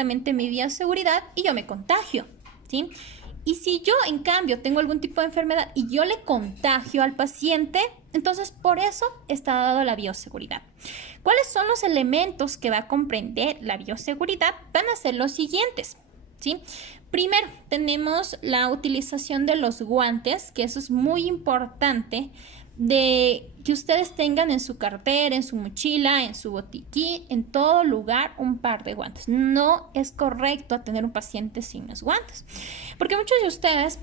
directamente mi bioseguridad y yo me contagio, ¿sí? Y si yo, en cambio, tengo algún tipo de enfermedad y yo le contagio al paciente, entonces por eso está dado la bioseguridad. ¿Cuáles son los elementos que va a comprender la bioseguridad? Van a ser los siguientes, ¿sí? Primero, tenemos la utilización de los guantes, que eso es muy importante, de que ustedes tengan en su cartera, en su mochila, en su botiquín, en todo lugar un par de guantes. No es correcto tener un paciente sin los guantes, porque muchos de ustedes,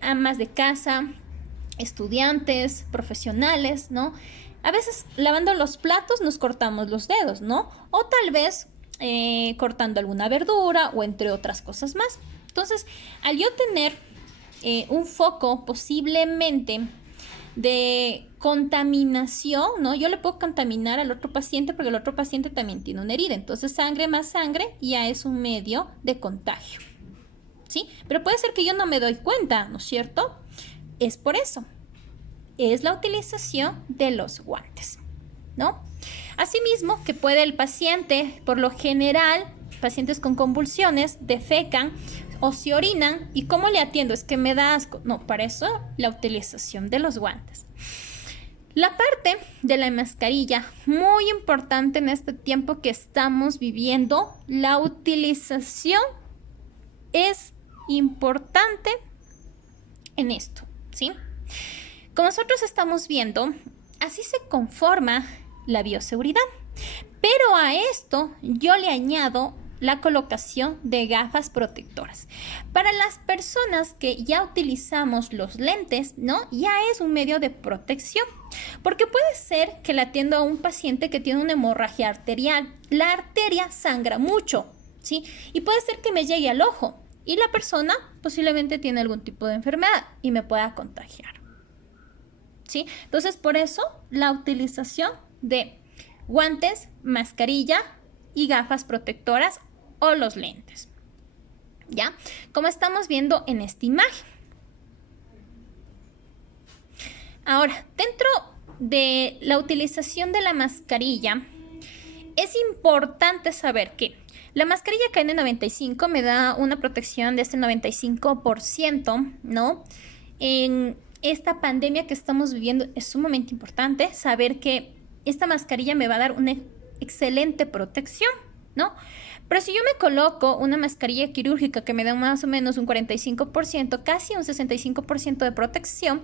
amas de casa, estudiantes, profesionales, ¿no? A veces lavando los platos nos cortamos los dedos, ¿no? O tal vez cortando alguna verdura o entre otras cosas más. Entonces, al yo tener un foco posiblemente de contaminación, ¿no? Yo le puedo contaminar al otro paciente porque el otro paciente también tiene una herida. Entonces, sangre más sangre ya es un medio de contagio, ¿sí? Pero puede ser que yo no me doy cuenta, ¿no es cierto? Es por eso. Es la utilización de los guantes, ¿no? Asimismo, que puede el paciente, por lo general, pacientes con convulsiones, defecan o se orinan. ¿Y cómo le atiendo? Es que me da asco. No, para eso la utilización de los guantes. La parte de la mascarilla, muy importante en este tiempo que estamos viviendo, la utilización es importante en esto, ¿sí? Como nosotros estamos viendo, así se conforma la bioseguridad. Pero a esto yo le añado la colocación de gafas protectoras. Para las personas que ya utilizamos los lentes, ¿no? Ya es un medio de protección. Porque puede ser que le atienda a un paciente que tiene una hemorragia arterial. La arteria sangra mucho, ¿sí? Y puede ser que me llegue al ojo. Y la persona posiblemente tiene algún tipo de enfermedad y me pueda contagiar, ¿sí? Entonces, por eso la utilización de guantes, mascarilla y gafas protectoras o los lentes, ¿ya? Como estamos viendo en esta imagen. Ahora, dentro de la utilización de la mascarilla, es importante saber que la mascarilla KN95 me da una protección de este 95%, ¿no? En esta pandemia que estamos viviendo es sumamente importante saber que esta mascarilla me va a dar una excelente protección, ¿no? Pero si yo me coloco una mascarilla quirúrgica que me da más o menos un 45%, casi un 65% de protección,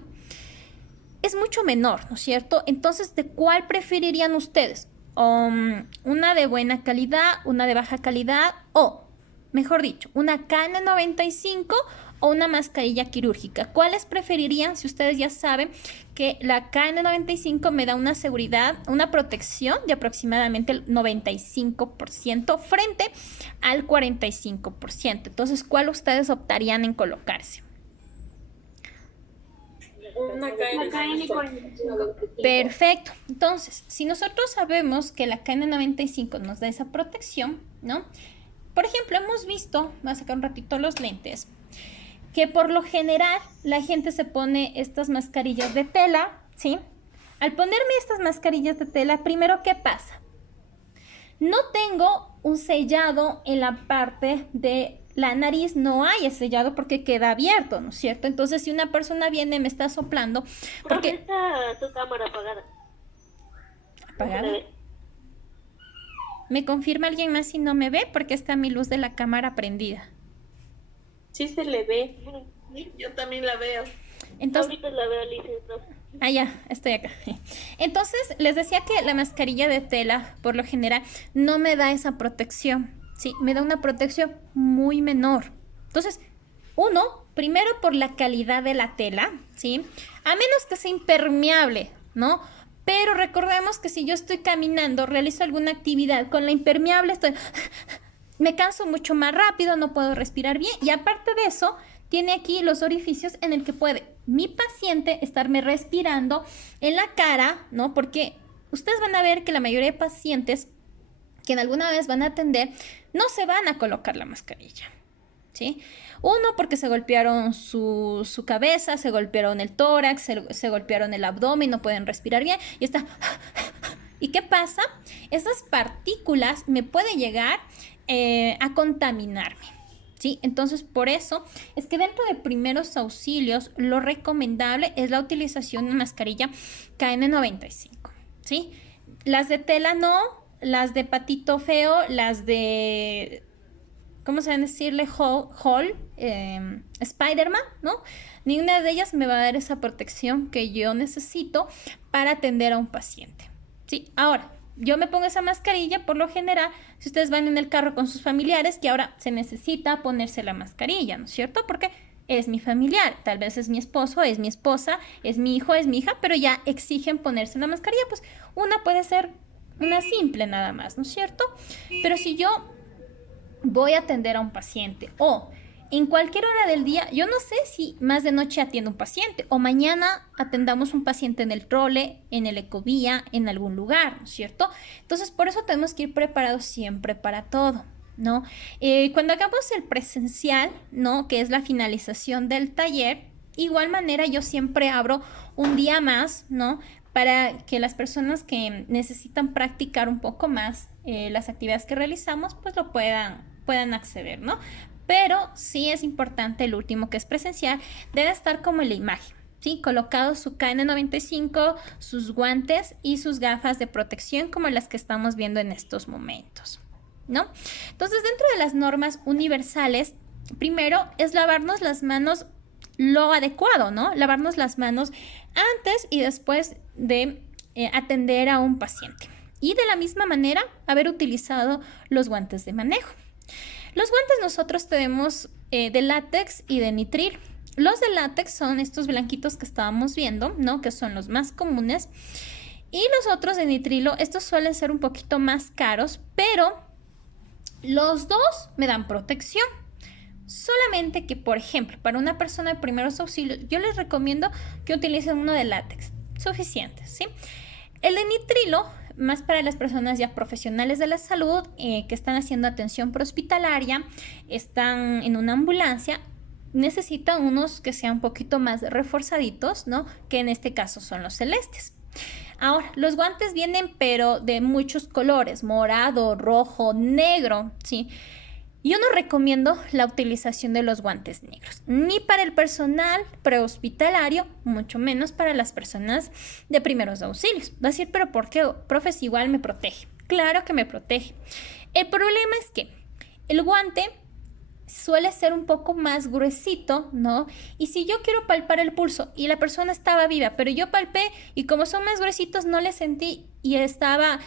es mucho menor, ¿no es cierto? Entonces, ¿de cuál preferirían ustedes? Una de buena calidad, una de baja calidad o, mejor dicho, una KN95 o una mascarilla quirúrgica. ¿Cuáles preferirían si ustedes ya saben que la KN95 me da una seguridad, una protección de aproximadamente el 95% frente al 45%? Entonces, ¿cuál ustedes optarían en colocarse? Una KN95. Perfecto. Entonces, si nosotros sabemos que la KN95 nos da esa protección, ¿no? Por ejemplo, hemos visto, voy a sacar un ratito los lentes, que por lo general la gente se pone estas mascarillas de tela, ¿sí? Al ponerme estas mascarillas de tela, primero, ¿qué pasa? No tengo un sellado en la parte de la nariz, no hay sellado porque queda abierto, ¿no es cierto? Entonces, si una persona viene y me está soplando, ¿Por qué porque... está tu cámara apagada? ¿Apagada? ¿Me confirma alguien más si no me ve? Porque está mi luz de la cámara prendida. Sí se le ve. Yo también la veo. Entonces, Ahorita la veo, Alicia. ah, ya, estoy acá. Entonces, les decía que la mascarilla de tela, por lo general, no me da esa protección, ¿sí? Me da una protección muy menor. Entonces, uno, primero por la calidad de la tela, ¿sí? A menos que sea impermeable, ¿no? Pero recordemos que si yo estoy caminando, realizo alguna actividad con la impermeable, me canso mucho más rápido, no puedo respirar bien. Y aparte de eso, tiene aquí los orificios en el que puede mi paciente estarme respirando en la cara, ¿no? Porque ustedes van a ver que la mayoría de pacientes que en alguna vez van a atender no se van a colocar la mascarilla, ¿sí? Uno, porque se golpearon su cabeza, se golpearon el tórax, se golpearon el abdomen, no pueden respirar bien y está... ¿Y qué pasa? Esas partículas me pueden llegar a contaminarme. ¿Sí? Entonces, por eso es que dentro de primeros auxilios, lo recomendable es la utilización de mascarilla KN95. ¿Sí? Las de tela no, las de patito feo, las de, ¿cómo se va a decirle? Spider-Man, ¿no? Ninguna de ellas me va a dar esa protección que yo necesito para atender a un paciente. ¿Sí? Ahora, yo me pongo esa mascarilla, por lo general, si ustedes van en el carro con sus familiares, que ahora se necesita ponerse la mascarilla, ¿no es cierto? Porque es mi familiar, tal vez es mi esposo, es mi esposa, es mi hijo, es mi hija, pero ya exigen ponerse la mascarilla, pues una puede ser una simple nada más, ¿no es cierto? Pero si yo voy a atender a un paciente o en cualquier hora del día, yo no sé si más de noche atiendo un paciente o mañana atendamos un paciente en el trole, en el ecovía, en algún lugar, ¿no es cierto? Entonces, por eso tenemos que ir preparados siempre para todo, ¿no? Cuando hagamos el presencial, ¿no? Que es la finalización del taller, igual manera yo siempre abro un día más, ¿no? Para que las personas que necesitan practicar un poco más las actividades que realizamos, pues lo puedan acceder, ¿no? Pero sí es importante el último, que es presencial, debe estar como en la imagen, ¿sí? Colocado su KN95, sus guantes y sus gafas de protección como las que estamos viendo en estos momentos, ¿no? Entonces, dentro de las normas universales, primero es lavarnos las manos lo adecuado, ¿no? Lavarnos las manos antes y después de atender a un paciente. Y de la misma manera, haber utilizado los guantes de manejo. Los guantes nosotros tenemos de látex y de nitril. Los de látex son estos blanquitos que estábamos viendo, ¿no? Que son los más comunes. Y los otros de nitrilo, estos suelen ser un poquito más caros, pero los dos me dan protección. Solamente que, por ejemplo, para una persona de primeros auxilios, yo les recomiendo que utilicen uno de látex. Suficiente, ¿sí? El de nitrilo, más para las personas ya profesionales de la salud, que están haciendo atención prehospitalaria, están en una ambulancia, necesitan unos que sean un poquito más reforzaditos, ¿no? Que en este caso son los celestes. Ahora, los guantes vienen pero de muchos colores, morado, rojo, negro, ¿sí? Yo no recomiendo la utilización de los guantes negros, ni para el personal prehospitalario, mucho menos para las personas de primeros auxilios. Va a decir, pero ¿por qué, profe, si igual me protege? Claro que me protege. El problema es que el guante suele ser un poco más gruesito, ¿no? Y si yo quiero palpar el pulso y la persona estaba viva, pero yo palpé y como son más gruesitos no le sentí y estaba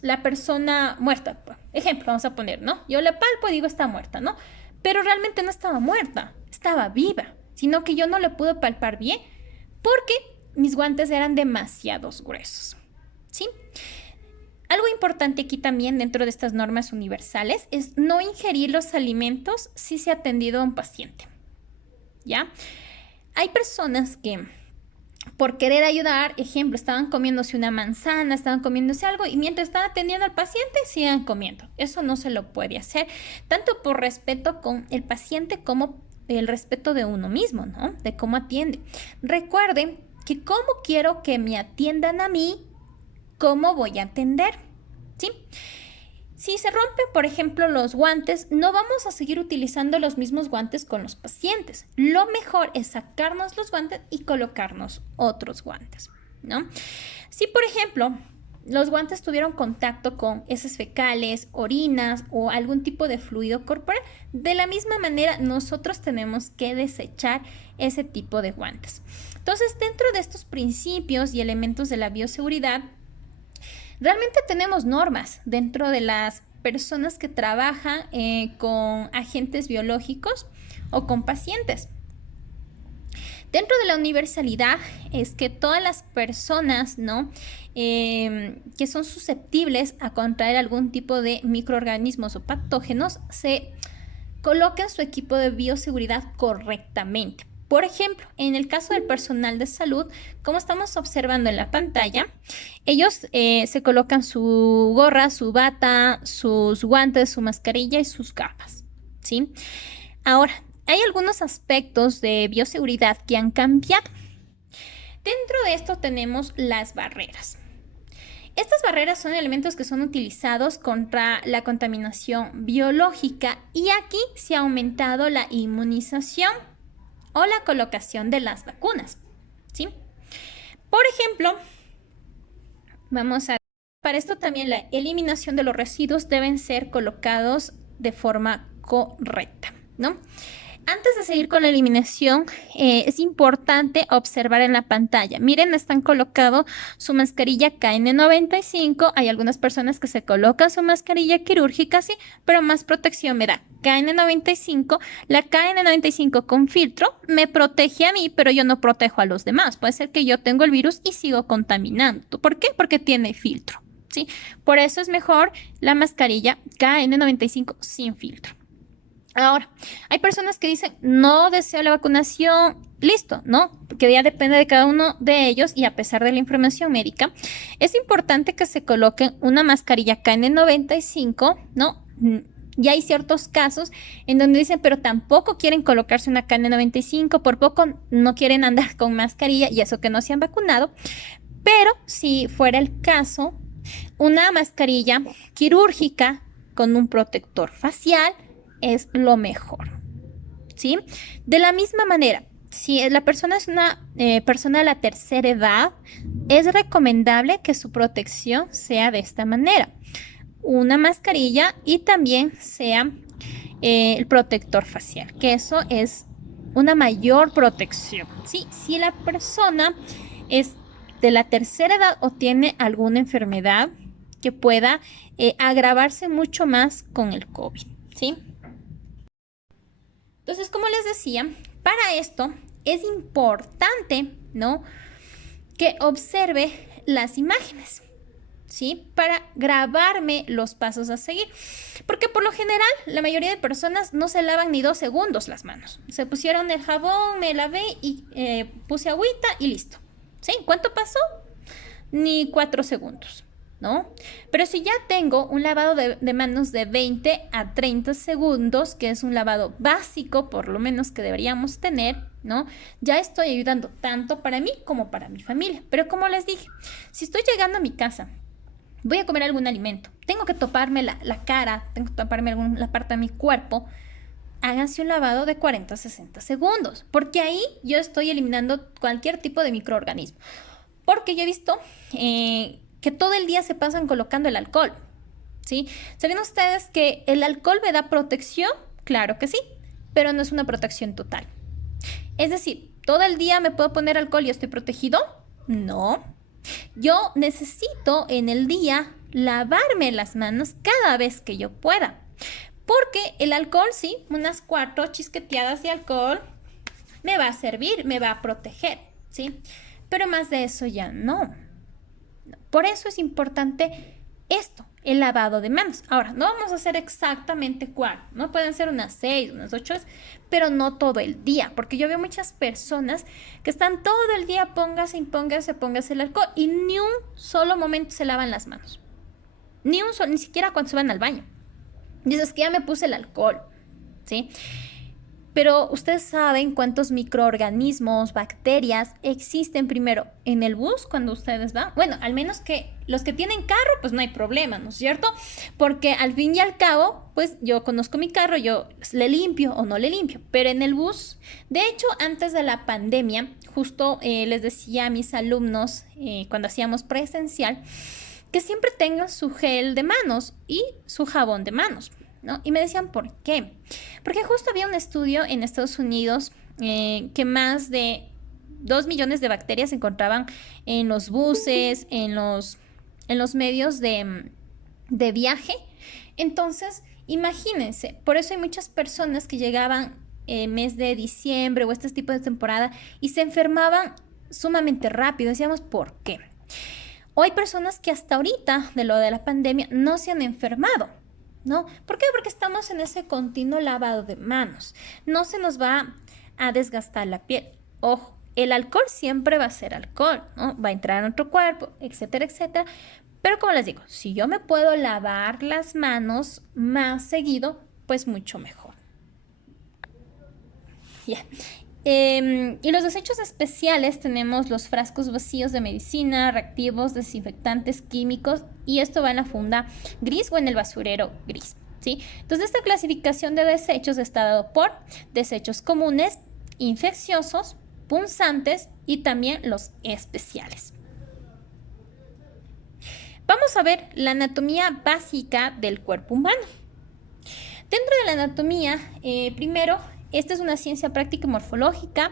la persona muerta. Ejemplo, vamos a poner, ¿no? Yo le palpo y digo está muerta, ¿no? Pero realmente no estaba muerta, estaba viva, sino que yo no le pude palpar bien porque mis guantes eran demasiados gruesos, ¿sí? Algo importante aquí también dentro de estas normas universales es no ingerir los alimentos si se ha atendido a un paciente, ¿ya? Hay personas que por querer ayudar, ejemplo, estaban comiéndose una manzana, estaban comiéndose algo y mientras estaban atendiendo al paciente, sigan comiendo. Eso no se lo puede hacer, tanto por respeto con el paciente como el respeto de uno mismo, ¿no? De cómo atiende. Recuerden que cómo quiero que me atiendan a mí, cómo voy a atender, ¿sí? Si se rompen, por ejemplo, los guantes, no vamos a seguir utilizando los mismos guantes con los pacientes. Lo mejor es sacarnos los guantes y colocarnos otros guantes, ¿no? Si, por ejemplo, los guantes tuvieron contacto con heces fecales, orinas o algún tipo de fluido corporal, de la misma manera nosotros tenemos que desechar ese tipo de guantes. Entonces, dentro de estos principios y elementos de la bioseguridad, realmente tenemos normas dentro de las personas que trabajan con agentes biológicos o con pacientes. Dentro de la universalidad es que todas las personas, ¿no? Que son susceptibles a contraer algún tipo de microorganismos o patógenos se coloquen su equipo de bioseguridad correctamente. Por ejemplo, en el caso del personal de salud, como estamos observando en la pantalla, ellos se colocan su gorra, su bata, sus guantes, su mascarilla y sus gafas, ¿sí? Ahora, hay algunos aspectos de bioseguridad que han cambiado. Dentro de esto tenemos las barreras. Estas barreras son elementos que son utilizados contra la contaminación biológica y aquí se ha aumentado la inmunización o la colocación de las vacunas, ¿sí? Por ejemplo, para esto también la eliminación de los residuos deben ser colocados de forma correcta, ¿no? Antes de seguir con la eliminación, es importante observar en la pantalla. Miren, están colocando su mascarilla KN95. Hay algunas personas que se colocan su mascarilla quirúrgica, sí, pero más protección me da KN95. La KN95 con filtro me protege a mí, pero yo no protejo a los demás. Puede ser que yo tengo el virus y sigo contaminando. ¿Por qué? Porque tiene filtro, ¿sí? Por eso es mejor la mascarilla KN95 sin filtro. Ahora, hay personas que dicen, no deseo la vacunación, listo, ¿no? Porque ya depende de cada uno de ellos y a pesar de la información médica, es importante que se coloquen una mascarilla KN95, ¿no? Y hay ciertos casos en donde dicen, pero tampoco quieren colocarse una KN95, por poco no quieren andar con mascarilla y eso que no se han vacunado, pero si fuera el caso, una mascarilla quirúrgica con un protector facial es lo mejor, ¿sí? De la misma manera, si la persona es una persona de la tercera edad, es recomendable que su protección sea de esta manera. Una mascarilla y también sea el protector facial, que eso es una mayor protección, ¿sí? Si la persona es de la tercera edad o tiene alguna enfermedad que pueda agravarse mucho más con el COVID, ¿sí? Entonces, como les decía, para esto es importante, ¿no?, que observe las imágenes, ¿sí? Para grabarme los pasos a seguir. Porque por lo general, la mayoría de personas no se lavan ni 2 segundos las manos. Se pusieron el jabón, me lavé y puse agüita y listo, ¿sí? ¿Cuánto pasó? Ni 4 segundos. ¿No? Pero si ya tengo un lavado de manos de 20 a 30 segundos, que es un lavado básico, por lo menos que deberíamos tener, ¿no? Ya estoy ayudando tanto para mí como para mi familia. Pero como les dije, si estoy llegando a mi casa, voy a comer algún alimento, tengo que toparme la cara, tengo que toparme la parte de mi cuerpo, háganse un lavado de 40 a 60 segundos, porque ahí yo estoy eliminando cualquier tipo de microorganismo. Porque yo he visto que todo el día se pasan colocando el alcohol, ¿sí? ¿Saben ustedes que el alcohol me da protección? Claro que sí, pero no es una protección total. Es decir, ¿todo el día me puedo poner alcohol y estoy protegido? No. Yo necesito en el día lavarme las manos cada vez que yo pueda. Porque el alcohol, sí, unas 4 chisqueteadas de alcohol me va a servir, me va a proteger, ¿sí? Pero más de eso ya no. Por eso es importante esto, el lavado de manos. Ahora, no vamos a hacer exactamente cuál, ¿no? Pueden ser unas 6, unas 8 horas, pero no todo el día, porque yo veo muchas personas que están todo el día, póngase el alcohol y ni un solo momento se lavan las manos. Ni siquiera cuando se van al baño. Dices que ya me puse el alcohol, ¿sí? Pero ustedes saben cuántos microorganismos, bacterias existen primero en el bus cuando ustedes van. Bueno, al menos que los que tienen carro, pues no hay problema, ¿no es cierto? Porque al fin y al cabo, pues yo conozco mi carro, yo le limpio o no le limpio. Pero en el bus, de hecho, antes de la pandemia, justo les decía a mis alumnos cuando hacíamos presencial, que siempre tengan su gel de manos y su jabón de manos, ¿no? Y me decían, ¿por qué? Porque justo había un estudio en Estados Unidos que más de 2 millones de bacterias se encontraban en los buses, en los medios de viaje. Entonces, imagínense, por eso hay muchas personas que llegaban mes de diciembre o este tipo de temporada y se enfermaban sumamente rápido. Decíamos, ¿por qué? O hay personas que hasta ahorita, de lo de la pandemia, no se han enfermado, ¿no? ¿Por qué? Porque estamos en ese continuo lavado de manos. No se nos va a desgastar la piel. Ojo, el alcohol siempre va a ser alcohol, ¿no? Va a entrar a nuestro cuerpo, etcétera, etcétera. Pero como les digo, si yo me puedo lavar las manos más seguido, pues mucho mejor. Yeah. Y los desechos especiales tenemos los frascos vacíos de medicina, reactivos, desinfectantes, químicos, y esto va en la funda gris o en el basurero gris, ¿sí? Entonces, esta clasificación de desechos está dado por desechos comunes, infecciosos, punzantes y también los especiales. Vamos a ver la anatomía básica del cuerpo humano. Dentro de la anatomía, primero, esta es una ciencia práctica y morfológica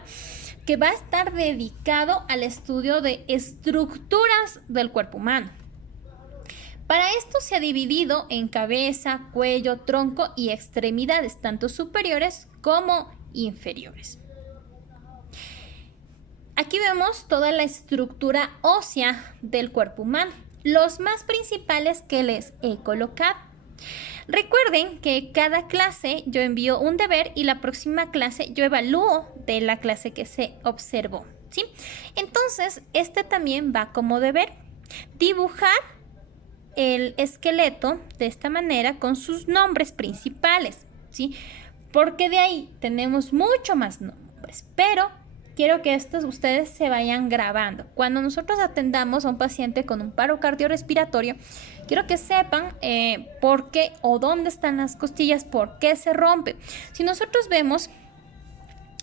que va a estar dedicado al estudio de estructuras del cuerpo humano. Para esto se ha dividido en cabeza, cuello, tronco y extremidades, tanto superiores como inferiores. Aquí vemos toda la estructura ósea del cuerpo humano, los más principales que les he colocado. Recuerden que cada clase yo envío un deber y la próxima clase yo evalúo de la clase que se observó, ¿sí? Entonces, este también va como deber, dibujar el esqueleto de esta manera con sus nombres principales, ¿sí? Porque de ahí tenemos mucho más nombres, pero quiero que estos ustedes se vayan grabando. Cuando nosotros atendamos a un paciente con un paro cardiorrespiratorio, quiero que sepan por qué o dónde están las costillas, por qué se rompe. Si nosotros vemos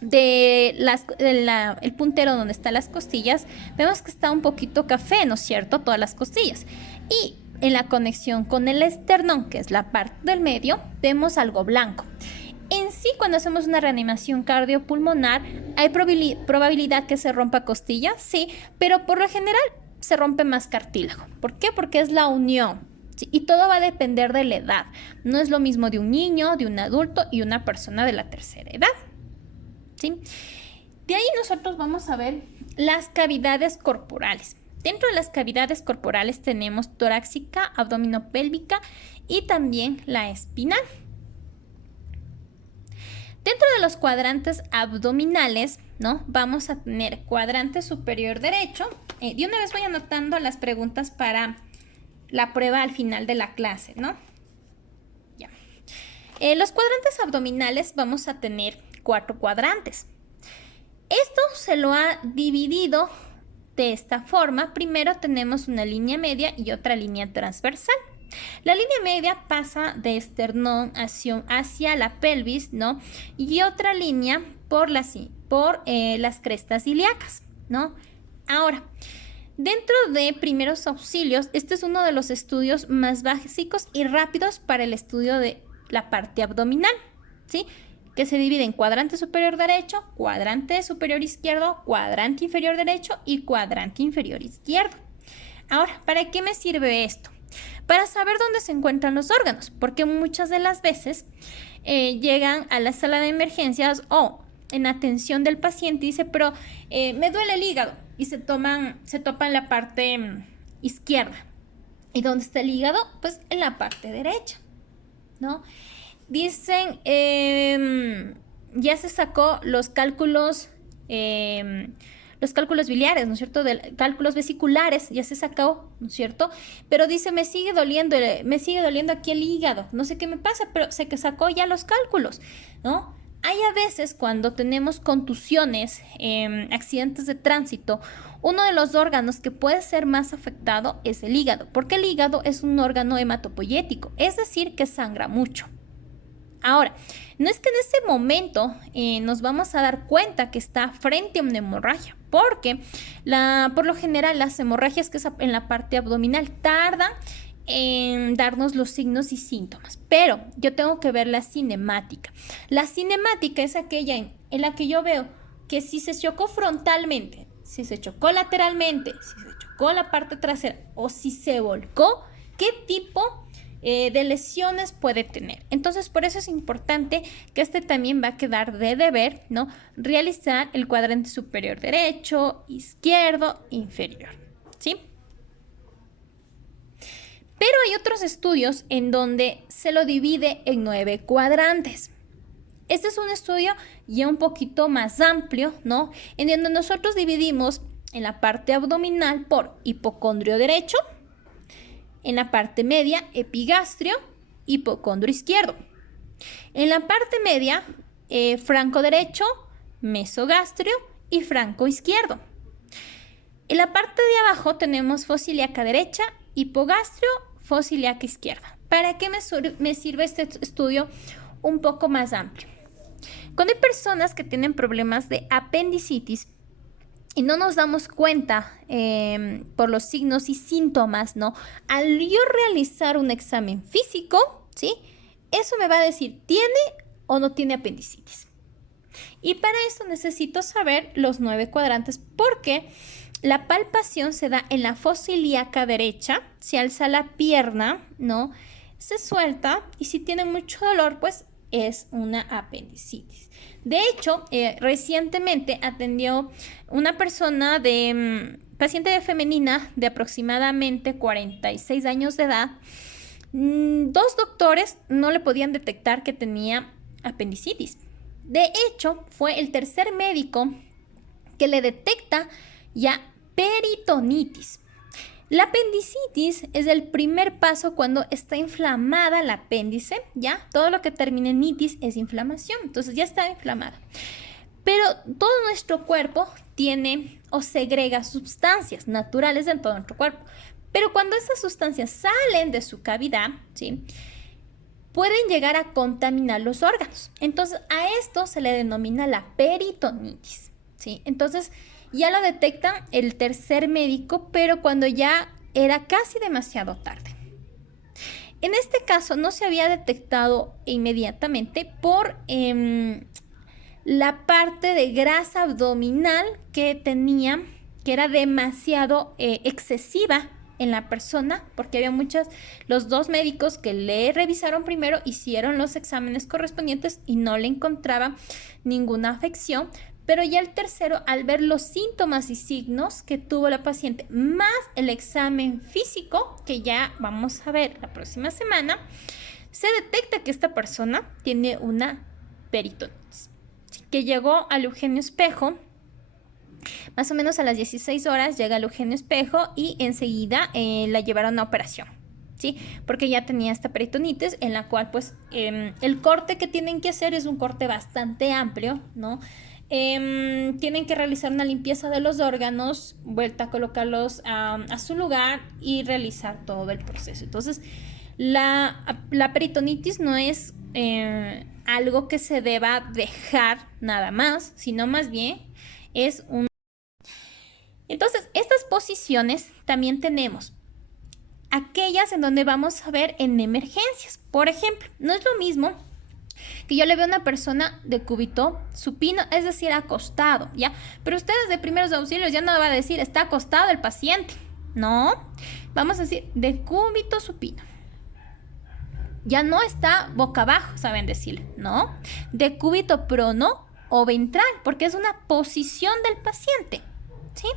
el puntero donde están las costillas, vemos que está un poquito café, ¿no es cierto? Todas las costillas. Y en la conexión con el esternón, que es la parte del medio, vemos algo blanco. En sí, cuando hacemos una reanimación cardiopulmonar, ¿hay probabilidad que se rompa costilla? Sí, pero por lo general se rompe más cartílago. ¿Por qué? Porque es la unión, ¿sí? Y todo va a depender de la edad. No es lo mismo de un niño, de un adulto y una persona de la tercera edad, ¿sí? De ahí nosotros vamos a ver las cavidades corporales. Dentro de las cavidades corporales tenemos torácica, abdominopélvica y también la espinal. Dentro de los cuadrantes abdominales, ¿no? Vamos a tener cuadrante superior derecho. De una vez voy anotando las preguntas para la prueba al final de la clase, ¿no? Ya. Los cuadrantes abdominales vamos a tener 4 cuadrantes. Esto se lo ha dividido de esta forma. Primero tenemos una línea media y otra línea transversal. La línea media pasa de esternón hacia la pelvis, ¿no? Y otra línea por las crestas ilíacas, ¿no? Ahora, dentro de primeros auxilios, este es uno de los estudios más básicos y rápidos para el estudio de la parte abdominal, ¿sí? Que se divide en cuadrante superior derecho, cuadrante superior izquierdo, cuadrante inferior derecho y cuadrante inferior izquierdo. Ahora, ¿para qué me sirve esto? Para saber dónde se encuentran los órganos, porque muchas de las veces llegan a la sala de emergencias o en atención del paciente y dice, pero me duele el hígado, y se topan la parte izquierda. ¿Y dónde está el hígado? Pues en la parte derecha, ¿no? Dicen, ya se sacó los cálculos biliares, ¿no es cierto? Cálculos vesiculares, ya se sacó, ¿no es cierto? Pero dice, me sigue doliendo aquí el hígado, no sé qué me pasa, pero sé que sacó ya los cálculos, ¿no? Hay a veces cuando tenemos contusiones, accidentes de tránsito, uno de los órganos que puede ser más afectado es el hígado, porque el hígado es un órgano hematopoyético, es decir, que sangra mucho. Ahora, no es que en ese momento nos vamos a dar cuenta que está frente a una hemorragia, porque por lo general las hemorragias que es en la parte abdominal tardan en darnos los signos y síntomas, pero yo tengo que ver la cinemática. La cinemática es aquella en la que yo veo que si se chocó frontalmente, si se chocó lateralmente, si se chocó la parte trasera o si se volcó, qué tipo de lesiones puede tener. Entonces, por eso es importante que este también va a quedar de deber, ¿no? Realizar el cuadrante superior derecho, izquierdo, inferior, ¿sí? Pero hay otros estudios en donde se lo divide en 9 cuadrantes. Este es un estudio ya un poquito más amplio, ¿no? En donde nosotros dividimos en la parte abdominal por hipocondrio derecho, en la parte media, epigastrio, hipocondrio izquierdo. En la parte media, franco derecho, mesogastrio y franco izquierdo. En la parte de abajo tenemos fosa ilíaca derecha, hipogastrio, fosa ilíaca izquierda. ¿Para qué me sirve este estudio un poco más amplio? Cuando hay personas que tienen problemas de apendicitis y no nos damos cuenta por los signos y síntomas, ¿no? Al yo realizar un examen físico, ¿sí? Eso me va a decir, ¿tiene o no tiene apendicitis? Y para esto necesito saber los 9 cuadrantes porque la palpación se da en la fosa ilíaca derecha, se alza la pierna, ¿no? Se suelta y si tiene mucho dolor, pues es una apendicitis. De hecho, recientemente atendió una persona paciente femenina de aproximadamente 46 años de edad. 2 doctores no le podían detectar que tenía apendicitis. De hecho, fue el tercer médico que le detecta ya peritonitis. La apendicitis es el primer paso cuando está inflamada el apéndice, ¿ya? Todo lo que termina en itis es inflamación, entonces ya está inflamada. Pero todo nuestro cuerpo tiene o segrega sustancias naturales en todo nuestro cuerpo. Pero cuando esas sustancias salen de su cavidad, ¿sí? Pueden llegar a contaminar los órganos. Entonces, a esto se le denomina la peritonitis, ¿sí? Entonces, ya lo detecta el tercer médico, pero cuando ya era casi demasiado tarde. En este caso no se había detectado inmediatamente por la parte de grasa abdominal que tenía, que era demasiado excesiva en la persona, porque había los 2 médicos que le revisaron primero, hicieron los exámenes correspondientes y no le encontraba ninguna afección. Pero ya el tercero, al ver los síntomas y signos que tuvo la paciente, más el examen físico, que ya vamos a ver la próxima semana, se detecta que esta persona tiene una peritonitis, que llegó al Eugenio Espejo, más o menos a las 16 horas llega al Eugenio Espejo y enseguida la llevaron a operación, ¿sí? Porque ya tenía esta peritonitis en la cual pues el corte que tienen que hacer es un corte bastante amplio, ¿no? Tienen que realizar una limpieza de los órganos, vuelta a colocarlos a su lugar y realizar todo el proceso. Entonces, la peritonitis no es algo que se deba dejar nada más, sino más bien es un... Entonces, estas posiciones también tenemos aquellas en donde vamos a ver en emergencias. Por ejemplo, no es lo mismo que yo le veo a una persona de cúbito supino, es decir, acostado, ¿ya? Pero ustedes de primeros auxilios ya no va a decir, está acostado el paciente. No, vamos a decir, de cúbito supino. Ya no está boca abajo, saben decir, ¿no? De cúbito prono o ventral, porque es una posición del paciente, ¿sí?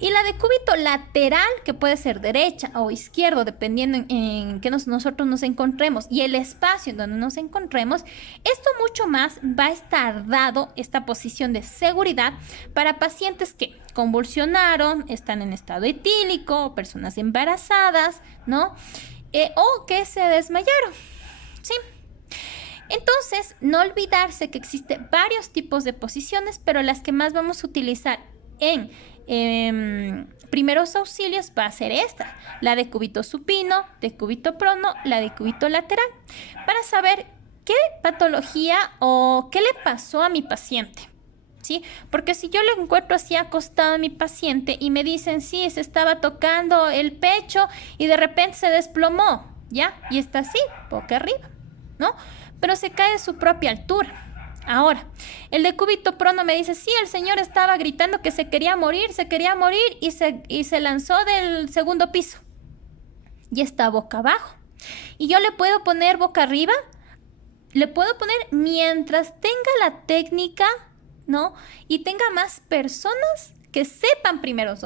Y la de cúbito lateral, que puede ser derecha o izquierdo, dependiendo en que nosotros nos encontremos y el espacio en donde nos encontremos. Esto mucho más va a estar dado, esta posición de seguridad, para pacientes que convulsionaron, están en estado etílico, personas embarazadas, ¿no? O que se desmayaron, ¿sí? Entonces, no olvidarse que existen varios tipos de posiciones, pero las que más vamos a utilizar en primeros auxilios va a ser esta, la de cúbito supino, de cúbito prono, la de cúbito lateral, para saber qué patología o qué le pasó a mi paciente, ¿sí? Porque si yo le encuentro así acostado a mi paciente y me dicen, sí, se estaba tocando el pecho y de repente se desplomó, ¿ya? Y está así, boca arriba, ¿no? Pero se cae de su propia altura. Ahora, el de cúbito prono me dice, sí, el señor estaba gritando que se quería morir y se lanzó del segundo piso. Y está boca abajo. Y yo le puedo poner boca arriba, le puedo poner mientras tenga la técnica, ¿no? Y tenga más personas que sepan primeros